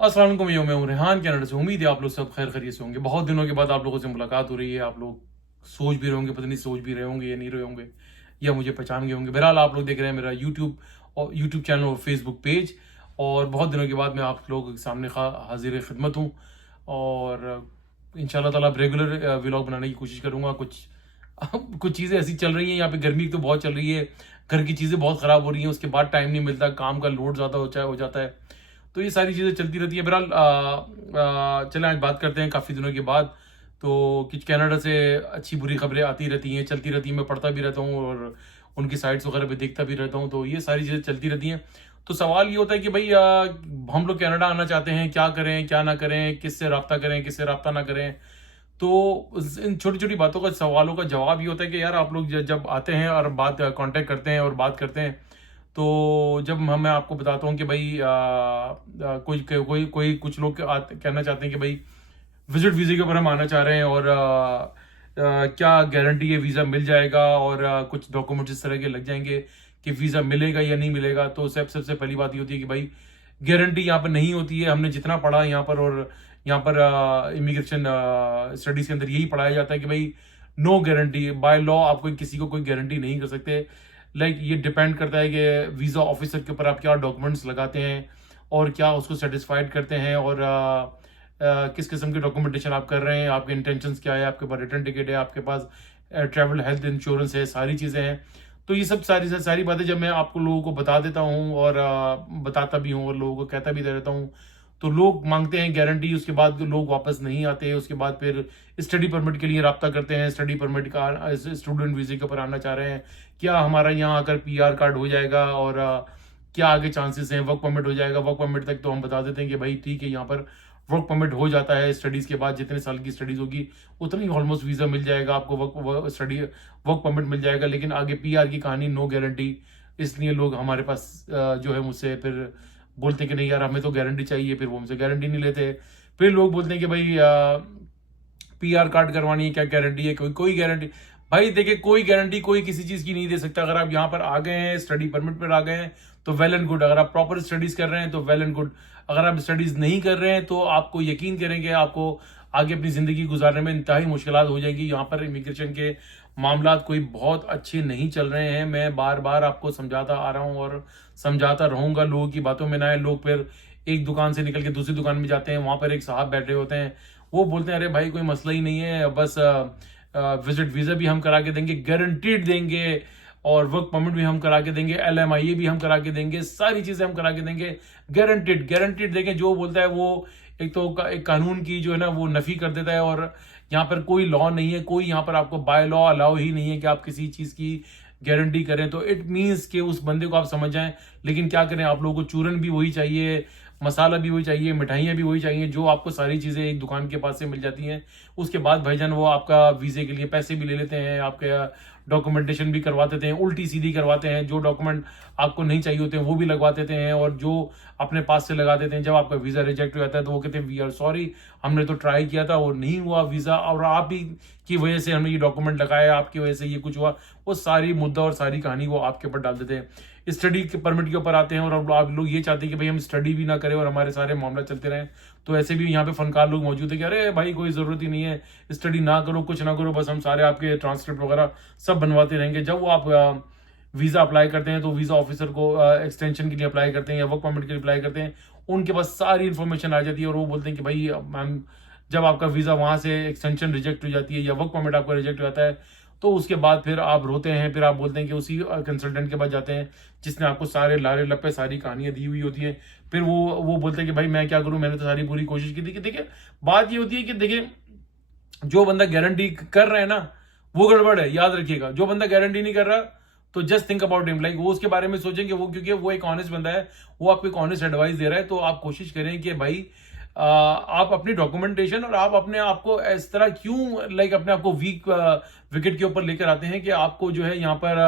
अस्सलाम वालेकुम, मैं हूं रेहान कनाडा से। उम्मीद है आप लोग सब खैर खैरियत से होंगे। बहुत दिनों के बाद आप लोगों से मुलाकात हो रही है। आप लोग सोच भी रहे होंगे, पता नहीं सोच भी रहे होंगे या नहीं रहे होंगे, या मुझे पहचान गए होंगे। बहरहाल आप लोग देख रहे हैं मेरा यूट्यूब चैनल और फेसबुक पेज। और बहुत दिनों के बाद मैं आप लोगों के सामने हाजिर खिदमत हूँ। और इंशाल्लाह ताला अब रेगुलर व्लॉग बनाने की कोशिश करूँगा। कुछ कुछ चीज़ें ऐसी चल रही हैं, यहाँ पे गर्मी तो बहुत चल रही है, घर की चीज़ें बहुत ख़राब हो रही हैं, उसके बाद टाइम नहीं मिलता, काम का लोड ज़्यादा हो जाता है। तो ये सारी चीज़ें चलती रहती है। बहरहाल चलें आज बात करते हैं काफ़ी दिनों के बाद। तो कुछ कनाडा से अच्छी बुरी खबरें आती रहती हैं, चलती रहती हैं। मैं पढ़ता भी रहता हूँ और उनकी साइट्स वगैरह पे देखता भी रहता हूँ। तो ये सारी चीज़ें चलती रहती हैं। तो सवाल ये होता है कि भाई हम लोग कनाडा आना चाहते हैं, क्या करें क्या ना करें, किससे रब्ता करें किससे रब्ता ना करें। तो इन छोटी छोटी बातों का, सवालों का जवाब ये होता है कि यार आप लोग जब आते हैं और बात कांटेक्ट करते हैं और बात करते हैं, तो जब मैं आपको बताता हूँ कि भाई कोई कोई कोई कुछ लोग कहना चाहते हैं कि भाई विजिट वीज़े के ऊपर हम आना चाह रहे हैं, और क्या गारंटी है वीज़ा मिल जाएगा, और कुछ डॉक्यूमेंट्स इस तरह के लग जाएंगे कि वीज़ा मिलेगा या नहीं मिलेगा। तो सबसे पहली बात ये होती है कि भाई गारंटी यहाँ पर नहीं होती है। हमने जितना पढ़ा यहाँ पर, और यहाँ पर इमिग्रेशन स्टडीज़ के अंदर यही पढ़ाया जाता है कि भाई नो गारंटी, बाय लॉ आप कोई किसी को कोई गारंटी नहीं कर सकते। लाइक ये डिपेंड करता है कि वीज़ा ऑफिसर के ऊपर आप क्या डॉक्यूमेंट्स लगाते हैं और क्या उसको सेटिस्फाइड करते हैं, और किस किस्म की डॉक्यूमेंटेशन आप कर रहे हैं, आपके इंटेंशंस क्या है, आपके पास रिटर्न टिकट है, आपके पास ट्रैवल हेल्थ इंश्योरेंस है, सारी चीज़ें हैं। तो ये सब सारी बातें जब मैं आपको लोगों को बता देता हूँ और बताता भी हूँ और लोगों को कहता भी रहता हूँ, तो लोग मांगते हैं गारंटी। उसके बाद लोग वापस नहीं आते। उसके बाद फिर स्टडी परमिट के लिए रब्ता करते हैं, स्टडी परमिट का स्टूडेंट वीज़े के ऊपर आना चाह रहे हैं, क्या हमारा यहाँ आकर पीआर कार्ड हो जाएगा, और क्या आगे चांसेस हैं, वर्क परमिट हो जाएगा। वर्क परमिट तक तो हम बता देते हैं कि भाई ठीक है, यहाँ पर वर्क परमिट हो जाता है। स्टडीज़ के बाद जितने साल की स्टडीज़ होगी उतना ही ऑलमोस्ट वीज़ा मिल जाएगा आपको, वर्क परमिट मिल जाएगा। लेकिन आगे पीआर की कहानी नो गारंटी। इसलिए लोग हमारे पास जो है मुझसे फिर बोलते हैं कि नहीं यार हमें तो गारंटी चाहिए, फिर वो हमसे गारंटी नहीं लेते। फिर लोग बोलते हैं कि भाई पीआर कार्ड करवानी है, क्या गारंटी है, कोई कोई गारंटी। भाई देखिए, कोई गारंटी कोई किसी चीज़ की नहीं दे सकता। अगर आप यहाँ पर आ गए हैं, स्टडी परमिट पर आ गए हैं, तो वेल एंड गुड। अगर आप प्रॉपर स्टडीज़ कर रहे हैं तो वेल एंड गुड। अगर आप स्टडीज़ नहीं कर रहे हैं तो आपको यकीन करेंगे, आपको आगे अपनी ज़िंदगी गुजारने में इंतहाई मुश्किलात हो जाएगी। यहाँ पर इमिग्रेशन के मामलात कोई बहुत अच्छे नहीं चल रहे हैं। मैं बार बार आपको समझाता आ रहा हूँ और समझाता रहूँगा। लोगों की बातों में ना आए। लोग फिर एक दुकान से निकल के दूसरी दुकान में जाते हैं, वहाँ पर एक साहब बैठे होते हैं, वो बोलते हैं अरे भाई कोई मसला ही नहीं है, बस विजिट वीज़ा भी हम करा के देंगे, गारंटीड देंगे, और वर्क परमिट भी हम करा के देंगे, LMIA भी हम करा के देंगे, सारी चीज़ें हम करा के देंगे, गारंटीड गारंटीड देंगे। जो बोलता है वो एक तो एक कानून की जो है ना वो नफ़ी कर देता है। और यहाँ पर कोई लॉ नहीं है, कोई यहाँ पर आपको बाय लॉ अलाउ ही नहीं है कि आप किसी चीज़ की गारंटी करें। तो इट मीन्स कि उस बंदे को आप समझ जाएं। लेकिन क्या करें, आप लोगों को चूरन भी वही चाहिए, मसाला भी वही चाहिए, मिठाइयाँ भी वही चाहिए, जो आपको सारी चीज़ें एक दुकान के पास से मिल जाती हैं। उसके बाद भाईजान वो आपका वीज़े के लिए पैसे भी ले लेते हैं, आपके डॉक्यूमेंटेशन भी करवा देते हैं, उल्टी सीधी करवाते हैं। जो डॉक्यूमेंट आपको नहीं चाहिए होते हैं वो भी लगवा देते हैं, और जो अपने पास से लगा देते हैं। जब आपका वीज़ा रिजेक्ट हो जाता है तो वो कहते हैं वी आर सॉरी, हमने तो ट्राई किया था, वो नहीं हुआ वीज़ा, और आप ही की वजह से हमने ये डॉक्यूमेंट लगाया, आपकी वजह से ये कुछ हुआ। वो सारी मुद्दा और सारी कहानी वो आपके ऊपर डाल देते हैं। स्टडी के परमिट के ऊपर आते हैं, और अब आप लोग ये चाहते हैं कि भाई हम स्टडी भी ना करें और हमारे सारे मामला चलते रहें। तो ऐसे भी यहाँ पे फनकार लोग मौजूद है कि अरे भाई कोई ज़रूरत ही नहीं है, स्टडी ना करो, कुछ ना करो, बस हम सारे आपके ट्रांसक्रिप्ट वगैरह सब बनवाते रहेंगे। जब वो आप वीज़ा अप्लाई करते हैं तो वीज़ा ऑफिसर को एक्सटेंशन के लिए अप्लाई करते हैं या वर्क परमिट के लिए अप्लाई करते हैं, उनके पास सारी इन्फॉर्मेशन आ जाती है, और वो बोलते हैं कि भाई मैम जब आपका वीज़ा वहाँ से एक्सटेंशन रिजेक्ट हो जाती है या वर्क परमिट आपका रिजेक्ट हो जाता है, तो उसके बाद फिर आप रोते हैं। फिर आप बोलते हैं कि उसी कंसल्टेंट के पास जाते हैं जिसने आपको सारे लारे लप्पे सारी कहानियां दी हुई होती हैं। फिर वो बोलते हैं कि भाई मैं क्या करूं, मैंने तो सारी पूरी कोशिश की थी। कि देखिए, बात ये होती है कि देखिए, जो बंदा गारंटी कर रहा है ना वो गड़बड़ है, याद रखिएगा। जो बंदा गारंटी नहीं कर रहा तो just think about him, like वो उसके बारे में सोचेंगे वो, क्योंकि वो एक ऑनेस्ट बंदा है, वो आपको एक ऑनेस्ट एडवाइस दे रहा है। तो आप कोशिश करें कि भाई आप अपनी डॉक्यूमेंटेशन, और आप अपने आप को इस तरह क्यों लाइक अपने आप को वीक विकेट के ऊपर लेकर आते हैं कि आपको जो है यहाँ पर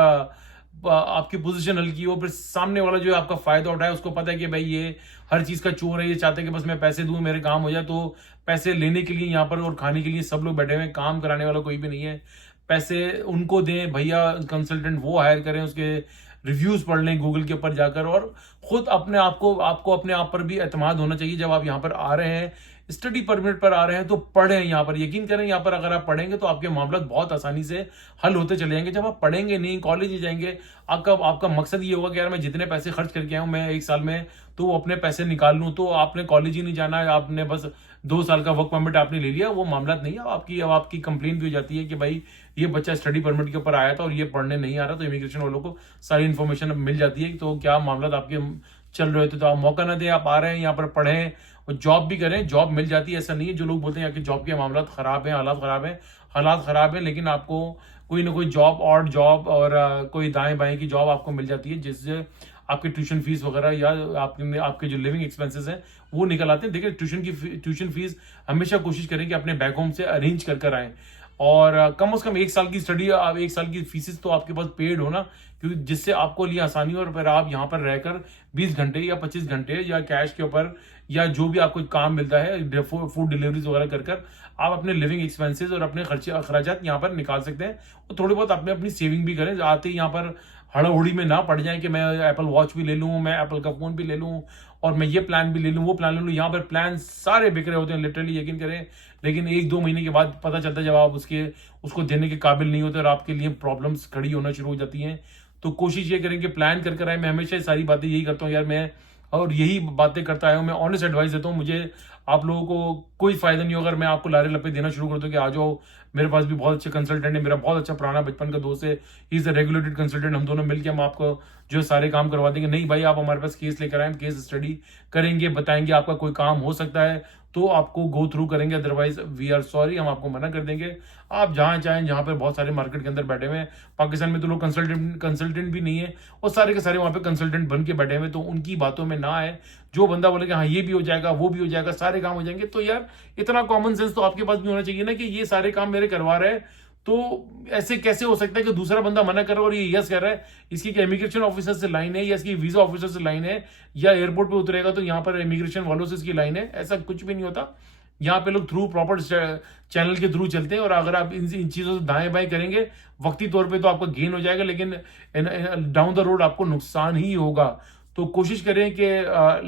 आपकी पोजीशन हल्की हो, फिर सामने वाला जो है आपका फायदा उठाए। उसको पता है कि भाई ये हर चीज का चोर है, ये चाहते हैं कि बस मैं पैसे दूं मेरे काम हो जाए। तो पैसे लेने के लिए यहाँ पर और खाने के लिए सब लोग बैठे हुए हैं, काम कराने वाला कोई भी नहीं है। पैसे उनको दें भैया, कंसल्टेंट वो हायर करें, उसके रिव्यूज पढ़ लें गूगल के ऊपर जाकर, और खुद अपने आप को आपको अपने आप पर भी एतमाद होना चाहिए। जब आप यहाँ पर आ रहे हैं, स्टडी परमिट पर आ रहे हैं, तो पढ़ें यहाँ पर। यकीन करें, यहाँ पर अगर आप पढ़ेंगे तो आपके मामला बहुत आसानी से हल होते चले जाएंगे। जब आप पढ़ेंगे नहीं, कॉलेज नहीं जाएंगे, आपका मकसद ये होगा कि यार मैं जितने पैसे खर्च करके आया हूँ मैं 1 साल में, तो वो अपने पैसे निकाल लूँ, तो आपने कॉलेज ही नहीं जाना है, आपने बस 2 साल का वर्क परमिट आपने ले लिया, वो मामला नहीं है। अब आपकी कंप्लेन भी हो जाती है कि भाई ये बच्चा स्टडी परमिट के ऊपर आया था और ये पढ़ने नहीं आ रहा, तो इमिग्रेशन वालों को सारी इन्फॉर्मेशन मिल जाती है। तो क्या मामला आपके चल रहे थे, तो आप मौका ना दें, आप आ रहे हैं यहाँ पर पढ़ें और जॉब भी करें। जॉब मिल जाती है, ऐसा नहीं है जो लोग बोलते हैं कि जॉब के मामला खराब है, हालात खराब है, लेकिन आपको कोई ना कोई जॉब, ऑड जॉब और कोई दाएं बाएं की जॉब आपको मिल जाती है, जिससे आपके ट्यूशन फीस वगैरह या आपके जो लिविंग एक्सपेंसेस हैं वो निकल आते हैं। देखिए, ट्यूशन फीस हमेशा कोशिश करें कि अपने बैक होम से अरेंज कर आएँ, और कम से कम 1 साल की स्टडी, 1 साल की फीसेस तो आपके पास पेड हो ना, क्योंकि जिससे आपको लिए आसानी हो, और फिर आप यहाँ पर रहकर 20 घंटे या 25 घंटे या कैश के ऊपर या जो भी आपको काम मिलता है फूड डिलीवरीज वगैरह कर आप अपने लिविंग एक्सपेंसेस और अपने खर्चे अखराजात यहाँ पर निकाल सकते हैं। और थोड़ी बहुत अपनी सेविंग भी करें, आते ही यहाँ पर हड़बड़ी में ना पड़ जाए कि मैं एप्पल वॉच भी ले लूँ, मैं एप्पल का फोन भी ले लूँ, और मैं ये प्लान भी ले लूँ, वो प्लान ले लूँ। यहाँ पर प्लान सारे बिक रहे होते हैं लिटरली, यकीन करें। लेकिन 1-2 महीने के बाद पता चलता है जब आप उसको देने के काबिल नहीं होते और आपके लिए प्रॉब्लम्स खड़ी होना शुरू हो जाती हैं। तो कोशिश ये करें कि प्लान कर आए। मैं हमेशा सारी बातें यही करता हूँ यार, मैं और यही बातें करता आया हूँ। मैं ऑनेस्ट एडवाइस देता हूँ। मुझे आप लोगों को कोई फायदा नहीं होगा अगर मैं आपको लारे लपे देना शुरू कर दूं कि आ जाओ, मेरे पास भी बहुत अच्छे कंसल्टेंट है, मेरा बहुत अच्छा पुराना बचपन का दोस्त है, he is a regulated consultant, हम दोनों मिलकर हम आपको जो है सारे काम करवा देंगे। नहीं भाई, आप हमारे पास केस लेकर आए, हम केस स्टडी करेंगे, बताएंगे आपका कोई काम हो सकता है तो आपको गो थ्रू करेंगे, अदरवाइज वी आर सॉरी, हम आपको मना कर देंगे। आप जहां चाहें, जहां पर बहुत सारे मार्केट के अंदर बैठे हुए हैं, पाकिस्तान में तो लोग कंसल्टेंट भी नहीं है, और सारे के सारे वहां पे कंसल्टेंट बन के बैठे हुए, तो उनकी बातों में ना आए। जो बंदा बोले कि हाँ ये भी हो जाएगा, वो भी हो जाएगा, सारे काम हो जाएंगे, तो यार इतना कॉमन सेंस तो आपके पास भी होना चाहिए ना कि ये सारे काम मेरे करवा रहे हैं, तो ऐसे कैसे हो सकता है कि दूसरा बंदा मना कर रहा है और ये यस कह रहा है? इसकी इमिग्रेशन ऑफिसर से लाइन है, या इसकी वीजा ऑफिसर से लाइन है, या एयरपोर्ट पे उतरेगा तो यहाँ पर इमिग्रेशन वालों से इसकी लाइन है? ऐसा कुछ भी नहीं होता। यहाँ पे लोग थ्रू प्रॉपर चैनल के थ्रू चलते हैं, और अगर आप इन चीजों से दाएं बाएं करेंगे, वक्ती तौर पे तो आपका गेन हो जाएगा, लेकिन डाउन द रोड आपको नुकसान ही होगा। तो कोशिश करें कि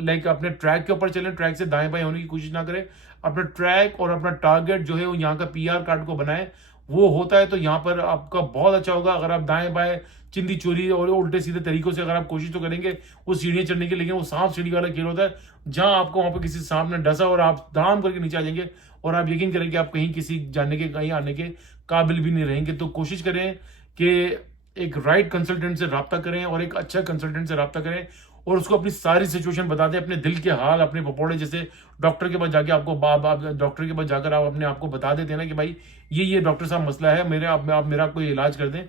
लाइक अपने ट्रैक के ऊपर चलें, ट्रैक से दाएं बाएं होने की कोशिश ना करें। अपना ट्रैक और अपना टारगेट जो है वो यहाँ का पीआर कार्ड को बनाएं, वो होता है तो यहाँ पर आपका बहुत अच्छा होगा। अगर आप दाएं बाएं चिंदी चोरी और उल्टे सीधे तरीकों से अगर आप कोशिश तो करेंगे वो सीढ़ियां चढ़ने की, लेकिन वो सांप सीढ़ी वाला खेल होता है, जहां आपको वहां पर किसी सांप ने डसा और आप धाम करके नीचे आ जाएंगे, और आप यकीन करें कि आप कहीं किसी जाने के, कहीं आने के काबिल भी नहीं रहेंगे। तो कोशिश करें कि एक राइट कंसल्टेंट से रब्ता करें, और एक अच्छा कंसल्टेंट से रब्ता करें, और उसको अपनी सारी सिचुएशन बता दें, अपने दिल के हाल, अपने पपौड़े, जैसे डॉक्टर के पास जाके डॉक्टर के पास जाकर आप अपने आप को बता देते हैं ना कि भाई ये डॉक्टर साहब मसला है, आप मेरा कोई इलाज कर दें।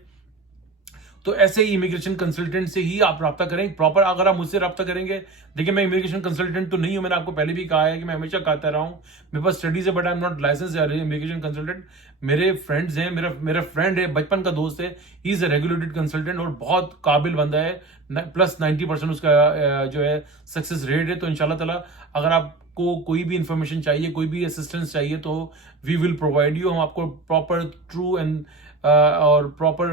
तो ऐसे ही इमिग्रेशन कंसल्टेंट से ही आप रब्ता करें प्रॉपर। अगर आप मुझसे रब्ता करेंगे, देखिए मैं इमिग्रेशन कंसल्टेंट तो नहीं हूं, मैंने आपको पहले भी कहा है कि मैं हमेशा कहता रहा हूं मेरे पास स्टडीज है, but I am not license immigration consultant. मेरे फ्रेंड्स हैं, मेरा फ्रेंड है, बचपन का दोस्त है, he is a regulated consultant और बहुत काबिल बंदा है, प्लस 90% उसका जो है सक्सेस रेट है। तो इंशाल्लाह ताला अगर आपको कोई भी इंफॉर्मेशन चाहिए, कोई भी असिस्टेंस चाहिए, तो वी विल प्रोवाइड यू। हम आपको प्रॉपर ट्रू एंड और प्रॉपर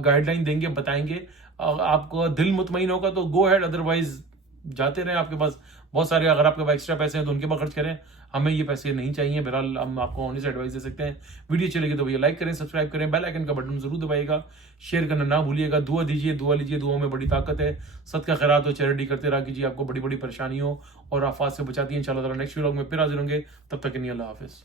गाइडलाइन देंगे, बताएंगे। आपको दिल मुतमईन होगा तो गो हेड, अदरवाइज जाते रहे। आपके पास बहुत सारे, अगर आपके पास एक्स्ट्रा पैसे हैं तो उनके पास खर्च करें, हमें ये पैसे नहीं चाहिए। बहरहाल हम आपको ऑनेस्ट एडवाइस दे सकते हैं। वीडियो चलेगी तो भैया लाइक करें, सब्सक्राइब करें, बेल आइकन का बटन जरूर दबाइएगा, शेयर करना ना भूलिएगा, दुआ दीजिए, दुआ लीजिए, दुआ में बड़ी ताकत है। सदका खैरात और चैरिटी करते रहा कीजिए, आपको बड़ी बड़ी परेशानियों और आफात से बचाती है। इंशाल्लाह ताला नेक्स्ट व्लॉग में फिर हाजिर होंगे, तब तक के लिए अल्लाह हाफिज।